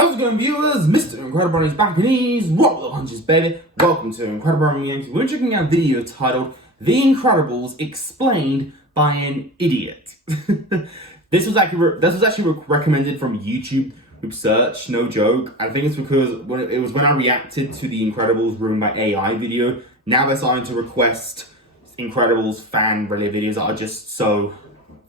How's it going, viewers? Mr. Incredi-Brony's back and he's rock the punches, baby. Welcome to Incredi-Brony. We're checking out a video titled The Incredibles Explained by an Idiot. This was actually recommended from YouTube search, no joke. I think it's because it was when I reacted to the Incredibles Ruined by AI video. Now they're starting to request Incredibles fan-related videos that are just so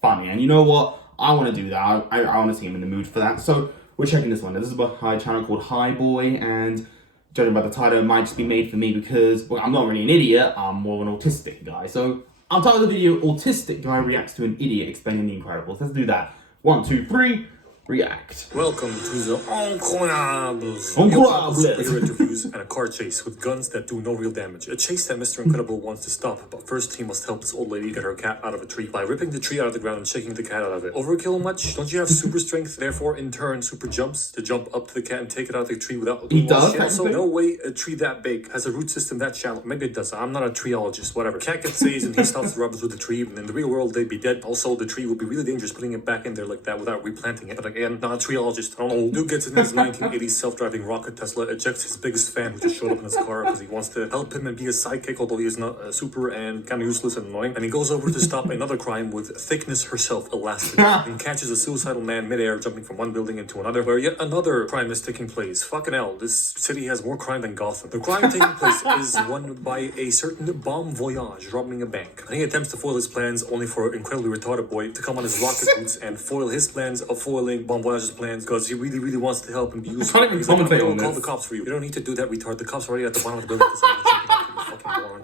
funny. And you know what? I want to do that. I want to see him in the mood for that. So we're checking this one. This is about a channel called Hi Boy, and judging by the title, it might just be made for me because, well, I'm not really an idiot, I'm more of an autistic guy. So I'll title the video, Autistic Guy Reacts to an Idiot Explaining the Incredibles. Let's do that. 1, 2, 3, react. Welcome to the Incredibles. Superhero interviews and a car chase with guns that do no real damage. A chase that Mr. Incredible wants to stop, but first he must help this old lady get her cat out of a tree by ripping the tree out of the ground and shaking the cat out of it. Overkill much? Don't you have super strength, therefore in turn super jumps to jump up to the cat and take it out of the tree without He does. Also, no way a tree that big has a root system that shallow. Maybe it does. I'm not a treeologist. Whatever. Cat gets saved and he stops the robbers with the tree, and in the real world they'd be dead. Also, the tree would be really dangerous putting it back in there like that without replanting it. But again, not a treeologist. I don't know. Dude gets in his 1980s self-driving rocket Tesla, ejects his biggest fan who just showed up in his car because he wants to help him and be a sidekick, although he is not super and kind of useless and annoying. And he goes over to stop another crime with Thickness herself, Elastic, and catches a suicidal man midair jumping from one building into another, where yet another crime is taking place. Fucking hell, this city has more crime than Gotham. The crime taking place is won by a certain Bon Voyage robbing a bank. And he attempts to foil his plans, only for incredibly retarded boy to come on his rocket boots and foil his plans of foiling Bon Voyage's plans, because he really wants to help and be useful. I can't even commentate on Call this. the cops for you. You don't need to do that, retard. The cops are already at the bottom of the building.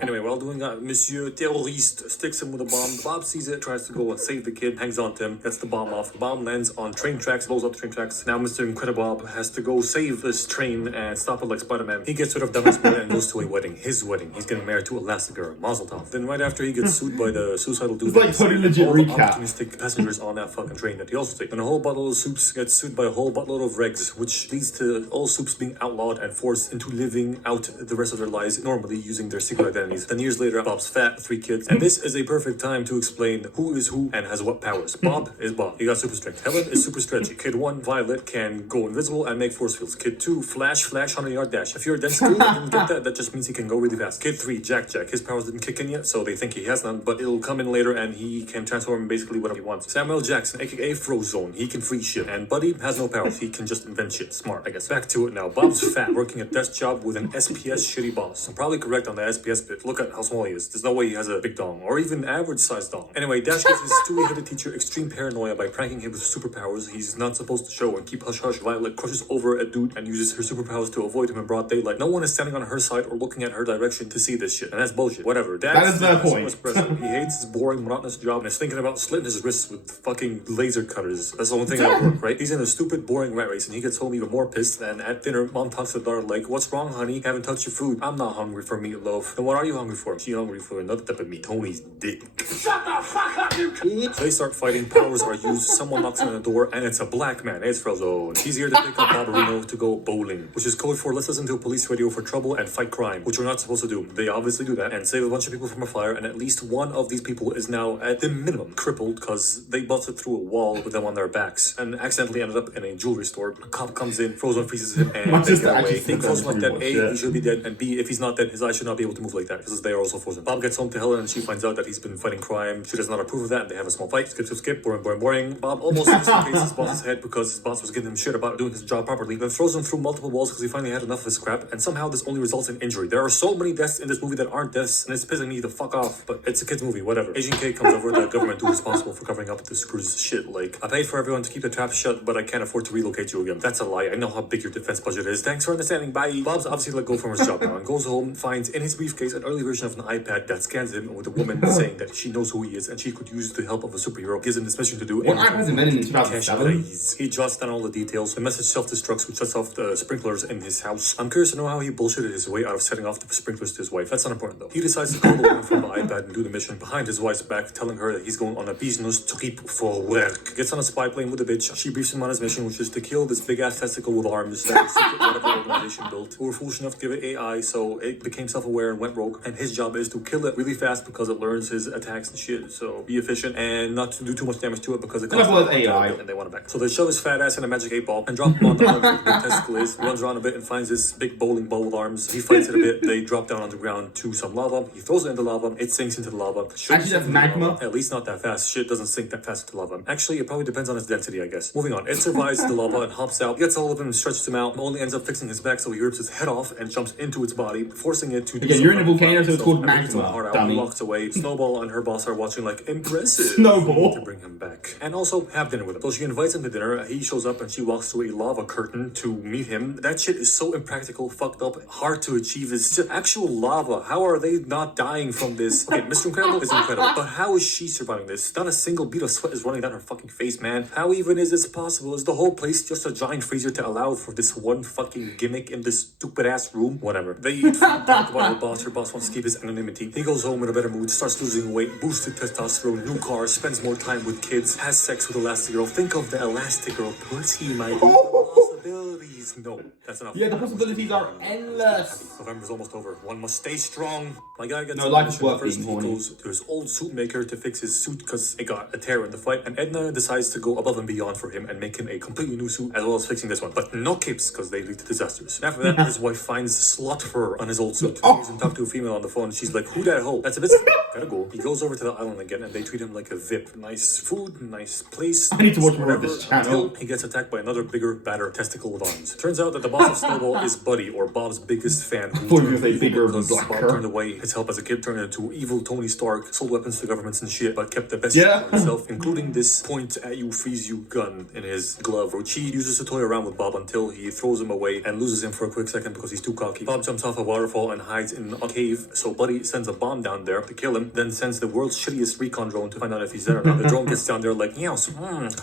Anyway, while doing that, Monsieur Terroriste sticks him with a bomb. Bob sees it, tries to go and save the kid, hangs on to him, gets the bomb off. The bomb lands on train tracks, blows up the train tracks. Now Mr. Incredible has to go save this train and stop it like Spider-Man. He gets rid of Dumbass Boy and goes to a wedding. His wedding. He's getting married to Elastigirl, Mazel Tov. Then right after he gets sued by the suicidal dude, It's like totally legit all the recap. opportunistic passengers on that fucking train that he also takes. And a whole buttload of soups gets sued by a whole buttload of regs, which leads to all soups being outlawed and forced into living out the rest of their lives normally using their secret identities. 10 years later, Bob's fat, 3 kids, and this is a perfect time to explain who is who and has what powers. Bob is Bob. He got super strength. Helen is super stretchy. Kid 1, Violet, can go invisible and make force fields. Kid 2, Flash, 100-yard dash. If you're a dense school and didn't get that just means he can go really fast. Kid 3, Jack. His powers didn't kick in yet, so they think he has none, but it'll come in later and he can transform basically whatever he wants. Samuel Jackson, aka Frozone. He can freeze shit. And Buddy has no powers. He can just invent shit. Smart, I guess. Back to it now. Bob's fat, working a desk job with an SPS shitty boss. I'm probably correct on the SPS bit. Look at how small he is. There's no way he has a big dong, or even average sized dong. Anyway, Dash gives his stewie-headed teacher extreme paranoia by pranking him with superpowers he's not supposed to show and keep hush-hush. Violet crushes over a dude and uses her superpowers to avoid him in broad daylight. No one is standing on her side or looking at her direction to see this shit, and that's bullshit. Whatever. That is the point. He hates his boring, monotonous job and is thinking about slitting his wrists with fucking laser cutters. That's the only thing that work, right? He's in a stupid, boring rat race, and he gets home even more pissed. And at dinner, Mom talks to the daughter like, "What's wrong, honey? Haven't touched your food." "I'm not hungry for meatloaf." "Then what are you hungry for?" "She hungry for another type of meat, Tony's dick." Shut the fuck up, you kid! They start fighting, powers are used, someone knocks on the door, and it's a black man. It's Frozone. He's here to pick up Barbarino to go bowling, which is code for let's listen to a police radio for trouble and fight crime, which we're not supposed to do. They obviously do that and save a bunch of people from a fire, and at least one of these people is now at the minimum crippled because they busted through a wall with them on their backs and accidentally ended up in a jewelry store. A cop comes in, Frozone freezes him, and they get away. Think Frozone's like that. A, he should be dead, and B, if he's not dead, his eyes should not be able to move like that because they are also frozen. Bob gets home to Helen and she finds out that he's been fighting crime. She does not approve of that and they have a small fight. Skip, boring. Bob almost dislocates his boss's head because his boss was giving him shit about doing his job properly. Then throws him through multiple walls because he finally had enough of his crap, and somehow this only results in injury. There are so many deaths in this movie that aren't deaths, and it's pissing me the fuck off, but it's a kid's movie, whatever. Agent K comes over, the government who's responsible for covering up the screws shit, like, "I paid for everyone to keep the trap shut, but I can't afford to relocate you again." That's a lie. I know how big your defense budget is. Thanks for understanding, bye. Bob's obviously let go from his job now and goes home, finds in his briefcase an early version of an iPad that scans him with a woman saying that she knows who he is and she could use the help of a superhero, gives him this mission to do. What iPad's invented in 2007? He jots down all the details. The message self-destructs, which sets off the sprinklers in his house. I'm curious to know how he bullshitted his way out of setting off the sprinklers to his wife. That's not important though. He decides to call the woman from the iPad and do the mission behind his wife's back, telling her that he's going on a business trip for work. Gets on a spy plane with a bitch. She briefs him on his mission, which is to kill this big-ass testicle with arms that the secret whatever organization built. Who were foolish enough to give it AI, so it became self-aware and went rogue broke, and his job is to kill it really fast because it learns his attacks and shit. So be efficient and not to do too much damage to it because it costs AI. and they want it back. So they shove his fat ass in a magic 8-ball and drop him on the island where the big testicle is. He runs around a bit and finds this big bowling ball with arms. He fights it a bit. They drop down on the ground to some lava. He throws it into lava. It sinks into the lava. Actually, that's magma. At least not that fast. Shit doesn't sink that fast into lava. Actually, it probably depends on its density, I guess. Moving on. It survives the lava and hops out, gets all of him and stretches him out, and only ends up fixing his back, so he rips his head off and jumps into its body, forcing it to do you're in a volcano, so it's called magma. He walks away. Snowball and her boss are watching like, impressive. Snowball. To bring him back. And also have dinner with him. So she invites him to dinner. He shows up and she walks through a lava curtain to meet him. That shit is so impractical, fucked up, hard to achieve. It's just actual lava. How are they not dying from this? Okay, Mr. Incredible is incredible, but how is she surviving this? Not a single bead of sweat is running down her fucking face, man. How even is this possible? Is the whole place just a giant freezer to allow for this one fucking gimmick in this stupid ass room? Whatever. They eat food, talk about her boss. Her boss wants to keep his anonymity. He goes home in a better mood, starts losing weight, boosted testosterone, new car, spends more time with kids, has sex with Elastigirl. Think of the Elastigirl pussy, my possibilities. No, that's enough. Yeah, the possibilities are endless. November's almost over. One must stay strong. My guy gets life is worth first. being He horny. goes to his old suit maker to fix his suit because it got a tear in the fight, and Edna decides to go above and beyond for him and make him a completely new suit as well as fixing this one. But no capes because they lead to disasters. And after that, his wife finds slot fur on his old suit. He goes and talks to a female on the phone. She's like, "Who that hoe? That's a bit gotta go." He goes over to the island again, and they treat him like a VIP. Nice food, nice place. I need to watch more of this channel. Until he gets attacked by another bigger, badder testicle with arms. Turns out that the boss of Snowball is Buddy, or Bob's biggest fan. I thought you were gonna say bigger than Because Bob blacker. turned away his help as a kid, turned into evil Tony Stark, sold weapons to governments and shit, but kept the best Yeah. for himself, including this point at you, freeze you gun in his glove, which he uses to toy around with Bob until he throws him away and loses him for a quick second because he's too cocky. Bob jumps off a waterfall and hides in a cave, so Buddy sends a bomb down there to kill him, then sends the world's shittiest recon drone to find out if he's there or not. The drone gets down there like, yes,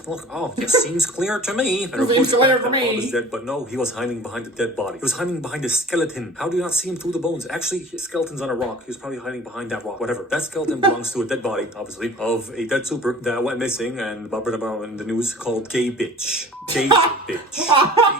look, oh, it seems clear to me. And Seems clear to Bob me. is dead, but no, he was hiding behind a dead body. He was hiding behind a skeleton. How do you not see him through the bones? Actually, his skeleton's on a rock. He was probably hiding behind that rock. Whatever. That skeleton belongs to a dead body, obviously, of a dead super that went missing and Bob read about in the news called Gay Bitch. Gay Bitch.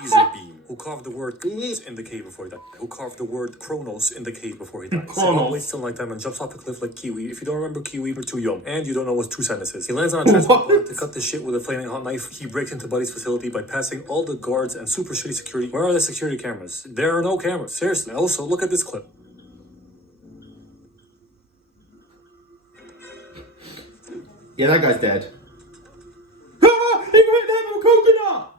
Laser beam. Who carved the word in the cave before he died? Who carved the word Kronos in the cave before he died? So Bob waits till nighttime and jumps off a cliff like Kiwi. If you don't remember Kiwi, you're too young. And you don't know what true sadness is. He lands on a transport to cut the shit with a flaming hot knife. He breaks into Buddy's facility by passing all the guards and super shitty security. Where are the security cameras? There are no cameras. Seriously. Also, look at this clip. Yeah, that guy's dead. Ah! He hit the head with a coconut!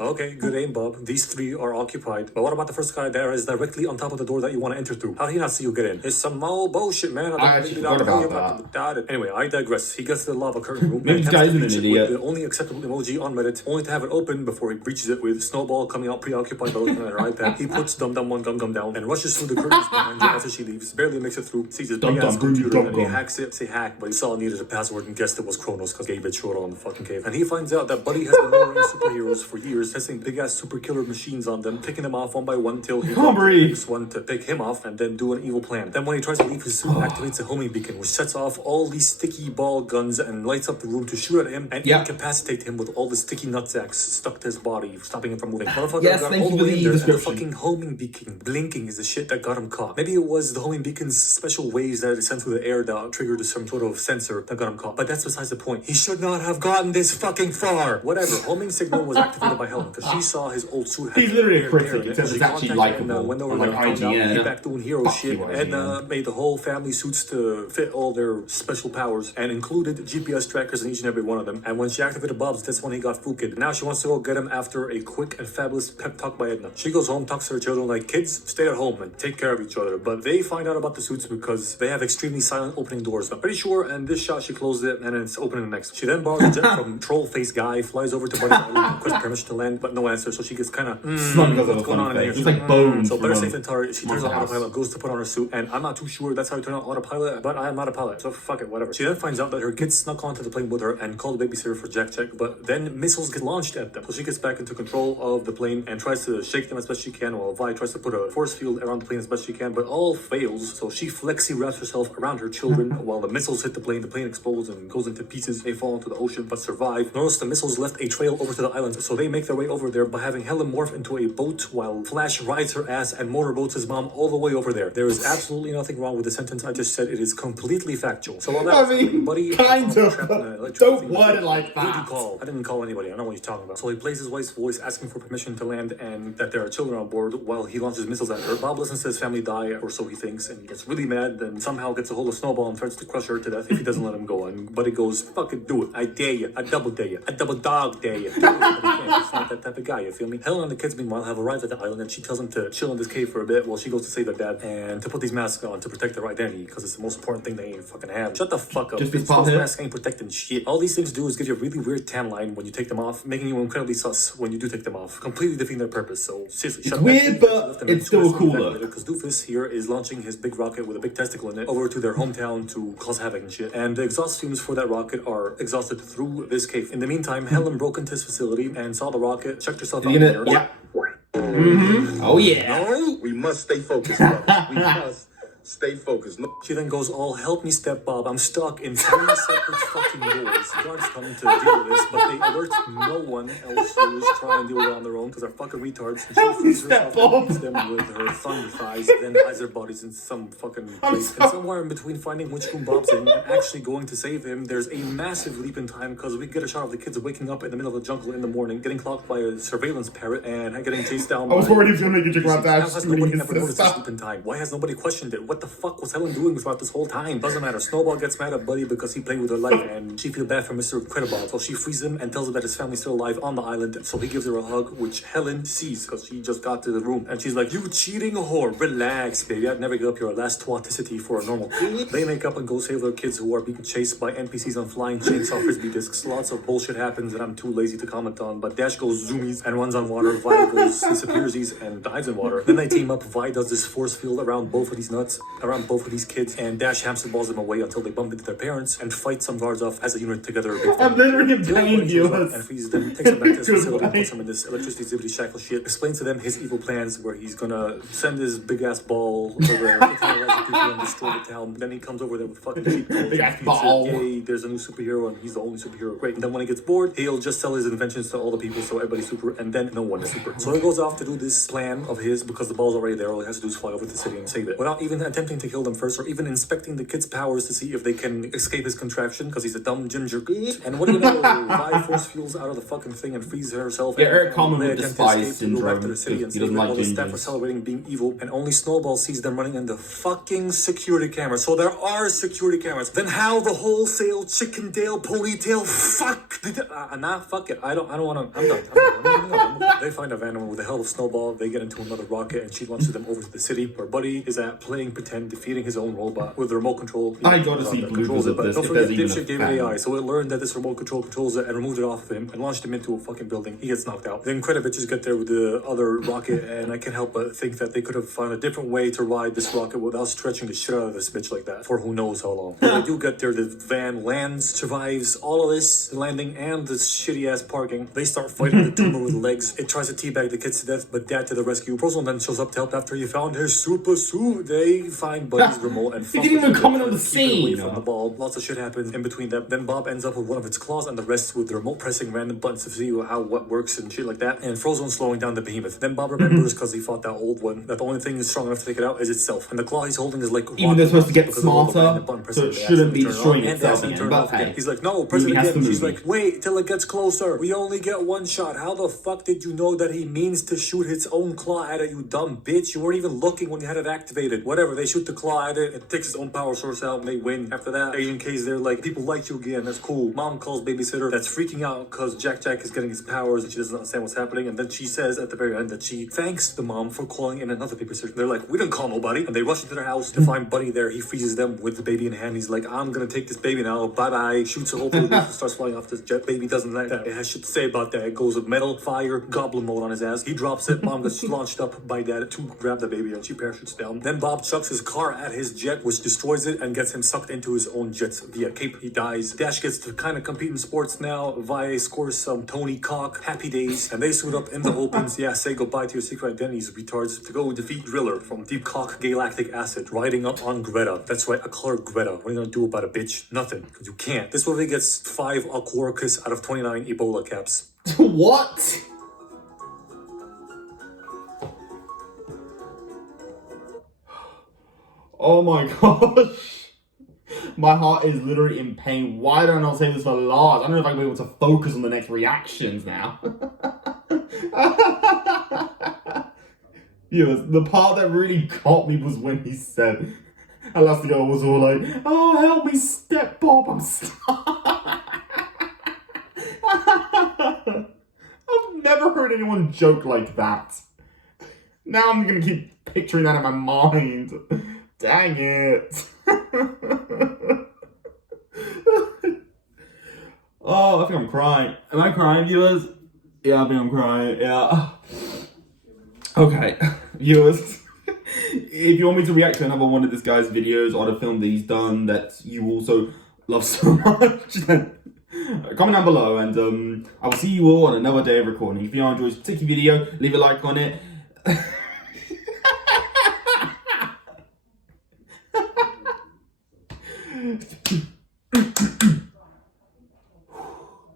Okay, good aim, Bob. These three are occupied. But what about the first guy there is directly on top of the door that you want to enter through? How did he not see you get in? It's some old bullshit, man. I actually forgot about that. Anyway, I digress. He gets to the lava curtain room. Maybe this guy isn't an idiot. With the only acceptable emoji on Reddit, only to have it open before he breaches it with Snowball coming out preoccupied by looking at her iPad. He puts Dum Dum One Gum Gum down and rushes through the curtains behind her after she leaves. Barely makes it through. Sees his big ass computer and he hacks it. Say hack, but he saw needed a password and guessed it was Kronos because Gay Bitch wrote it on the fucking cave. And he finds out that Buddy has been lowering superheroes for years, testing big ass super killer machines on them, picking them off one by one till he picks one to pick him off and then do an evil plan. Then when he tries to leave his suit, activates a homing beacon which sets off all these sticky ball guns and lights up the room to shoot at him and incapacitate him with all the sticky nutsacks stuck to his body, stopping him from moving. Motherfucker Yes, got thank all you the for way the in there, and the description. fucking homing beacon blinking is the shit that got him caught. Maybe it was the homing beacon's special waves that it sent through the air that triggered some sort of sensor that got him caught. But that's besides the point. He should not have gotten this fucking far. Whatever. Homing signal was activated by Helen because she saw his old suit. He's literally a critic, She except it's actually contacted likeable. Edna, went over Like there, found out, IGN. came back doing hero Fuck shit. you, Edna made the whole family suits to fit all their special powers and included GPS trackers in each and every one of them. And when she activated Bob's, that's when he got fooked. Now she wants to go get him after a quick and fabulous pep talk by Edna. She goes home, talks to her children like, kids, stay at home and take care of each other. But they find out about the suits because they have extremely silent opening doors. I'm pretty sure, and this shot she closed it and then it's opening next. She then borrows a jet from Troll Face Guy, flies over to Buddy's island, requests permission to land land, but no answer. So she gets kind of Smug does have a what's going on funny in here? face. It's like bones. So from better a safe than sorry. She turns on monster house. autopilot, goes to put on her suit, and I'm not too sure that's how you turn on autopilot, but I am not a pilot, so fuck it, whatever. She then finds out that her kids snuck onto the plane with her and called the babysitter for Jack check, but then missiles get launched at them. So she gets back into control of the plane and tries to shake them as best she can, while Vi tries to put a force field around the plane as best she can, but all fails. So she flexi wraps herself around her children while the missiles hit the plane explodes and goes into pieces. They fall into the ocean but survive. Notice the missiles left a trail over to the island, so they make their way over there by having Helen morph into a boat while Flash rides her ass and motorboats his mom all the way over there. There is absolutely nothing wrong with the sentence I just said. It is completely factual. So while that buddy, kind of. Don't word it like Who did you that. call? I didn't call anybody. I know what you're talking about. So he plays his wife's voice asking for permission to land and that there are children on board while he launches missiles at her. Bob listens to his family die, or so he thinks, and he gets really mad, then somehow gets a hold of Snowball and threatens to crush her to death if he doesn't let him go. And Buddy goes, fucking do it. I dare you. I double dare you. I double dog dare you. But he can't. He's not that type of guy, you feel me? Helen and the kids, meanwhile, have arrived at the island and she tells them to chill in this cave for a bit while she goes to save their dad and to put these masks on to protect their identity because it's the most important thing they ain't fucking have. Shut the fuck up. Just These positive. masks ain't protecting shit. All these things do is give you a really weird tan line when you take them off, making you incredibly sus when you do take them off. Completely defeating their purpose. So seriously, shut weird, but it's still a cool look. Because Doofus here is launching his big rocket with a big testicle in it over to their hometown to cause havoc and shit. And the exhaust fumes for that rocket are exhausted through this cave. In the meantime, Helen broke into his facility and saw the rocket, checked herself out there. Yeah. Oh yeah. No, We must stay focused, brother. We must stay focused. No. She then goes, "Oh, help me, Step Bob. I'm stuck in 3 separate fucking doors." The guards come to deal with this, but they alert no one else who is trying to deal with it on their own because they're fucking retards. And Help she me, frees herself Step Bob. and beats them with her thunder thighs, then hides their bodies in some fucking place. And somewhere in between finding which room Bob's in and actually going to save him, there's a massive leap in time because we get a shot of the kids waking up in the middle of the jungle in the morning, getting clocked by a surveillance parrot and getting chased down I was by... worried he was gonna make a joke about How that. has nobody ever noticed a sleep in time? Why has nobody questioned it? What the fuck was Helen doing throughout this whole time? Doesn't matter. Snowball gets mad at Buddy because he played with her life and she feels bad for Mr. Incredi-Brony. So she frees him and tells him that his family's still alive on the island. So he gives her a hug, which Helen sees because she just got to the room. And she's like, "You cheating whore. Relax, baby. I'd never give up your last twaticity for a normal kid." They make up and go save their kids who are being chased by NPCs on flying chainsaw frisbee discs. Lots of bullshit happens that I'm too lazy to comment on. But Dash goes zoomies and runs on water. Vi goes disappears and dives in water. Then they team up. Vi does this force field around both of these nuts, around both of these kids, and Dash hamster balls them away until they bump into their parents and fight some guards off as a unit together. I'm literally in pain, And viewers. frees them, takes them back to his facility, puts them in this electricity zippity shackle shit, explains to them his evil plans where he's gonna send his big ass ball over there, terrorize the people and destroy the town. Then he comes over there with fucking cheat codes. Big ass ball. Yay, there's a new superhero and he's the only superhero. Great. And then when he gets bored, he'll just sell his inventions to all the people so everybody's super and then no one is super. So he goes off to do this plan of his because the ball's already there. All he has to do is fly over to the city and save it without even attempting to kill them first or even inspecting the kids' powers to see if they can escape his contraption because he's a dumb ginger. And what do you know? Vi force fuels out of the fucking thing and frees herself. Yeah, Eric Common They with attempt the to spies escape to go back to syndrome. the city and He save doesn't it. like All the staff are gingers. celebrating being evil, and only Snowball sees them running into fucking security cameras. So there are security cameras. Then how the wholesale Chickendale ponytail? Fuck. Nah, fuck it. I don't want to. I'm done. They find a van with the help of Snowball. They get into another rocket, and she launches them over to the city where Buddy is at playing pretend, defeating his own robot with the remote control. I gotta see controls bloopers it, of but this, don't if forget, there's even dipshit a gave it fan. AI, so it learned that this remote control controls it and removed it off of him and launched him into a fucking building. He gets knocked out. The Incredi-Bitches get there with the other rocket, and I can't help but think that they could have found a different way to ride this rocket without stretching the shit out of this bitch like that for who knows how long. When they do get there, the van lands, survives all of this landing and this shitty ass parking. They start fighting the tumor with legs. It tries to teabag the kids to death, but Dad to the rescue. Frozone then shows up to help after he found his super suit. They find Buddy's remote and He didn't even comment on the keep it away scene. from the ball. Lots of shit happens in between them. Then Bob ends up with one of its claws and the rest with the remote pressing random buttons to see what works and shit like that. And Frozone's slowing down the behemoth. Then Bob remembers because he fought that old one that the only thing is strong enough to take it out is itself. And the claw he's holding is like Even though it's supposed to get because of all the smarter, random button pressing, so it they shouldn't be accidentally turn destroying it on, and they itself accidentally again, turn it but off again. hey. He's like, no, press it Movie has again. to She's movie. like, wait till it gets closer. We only get one shot. How the fuck did you know that he means to shoot his own claw at it, you dumb bitch? You weren't even looking when you had it activated. Whatever. they shoot the claw at it. It takes its own power source out and they win. After that, Asian case, they're like, people like you again. That's cool. Mom calls babysitter that's freaking out because Jack is getting his powers and she doesn't understand what's happening. And then she says at the very end that she thanks the mom for calling in another babysitter. They're like, we didn't call nobody. And they rush into their house to find Buddy there. He freezes them with the baby in hand. He's like, I'm gonna take this baby now. Bye-bye. Shoots a hole through the roof and starts flying off this jet. Baby doesn't like that. It has shit to say about that. It goes with metal, fire, goblin mode on his ass. He drops it. Mom gets launched up by dad to grab the baby and she parachutes down. Then Bob chucks his car at his jet, which destroys it and gets him sucked into his own jets via cape. He dies. Dash gets to kind of compete in sports now. Vi scores some Tony Cock, Happy Days, and they suit up in the opens. Yeah, say goodbye to your secret identities, retards, to go defeat Driller from Deep Cock Galactic Acid, riding up on Greta. That's right, I call her Greta. What are you gonna do about it, bitch? Nothing, because you can't. This movie gets 5 Aquarcus out of 29 Ebola caps. What? Oh my gosh. My heart is literally in pain. Why don't I say this for last? I don't know if I'm able to focus on the next reactions now. Yeah, the part that really got me was when he said, Elastigirl was all like, oh, help me, Step Bob, I'm stuck. I've never heard anyone joke like that. Now I'm gonna keep picturing that in my mind. Dang it. Oh, I think I'm crying. Am I crying, viewers? Yeah, I think I'm crying. Yeah. Okay, viewers. If you want me to react to another one of this guy's videos or the film that he's done that you also love so much, then comment down below and I will see you all on another day of recording. If you enjoyed this particular video, leave a like on it.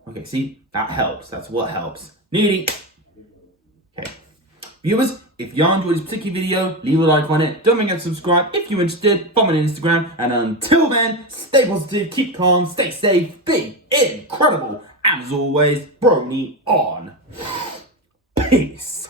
Okay, see? That helps. That's what helps. Nearly. Okay. Viewers, if you enjoyed this particular video, leave a like on it. Don't forget to subscribe if you're interested. Follow me on Instagram. And until then, stay positive, keep calm, stay safe, be incredible. And as always, Brony on. Peace.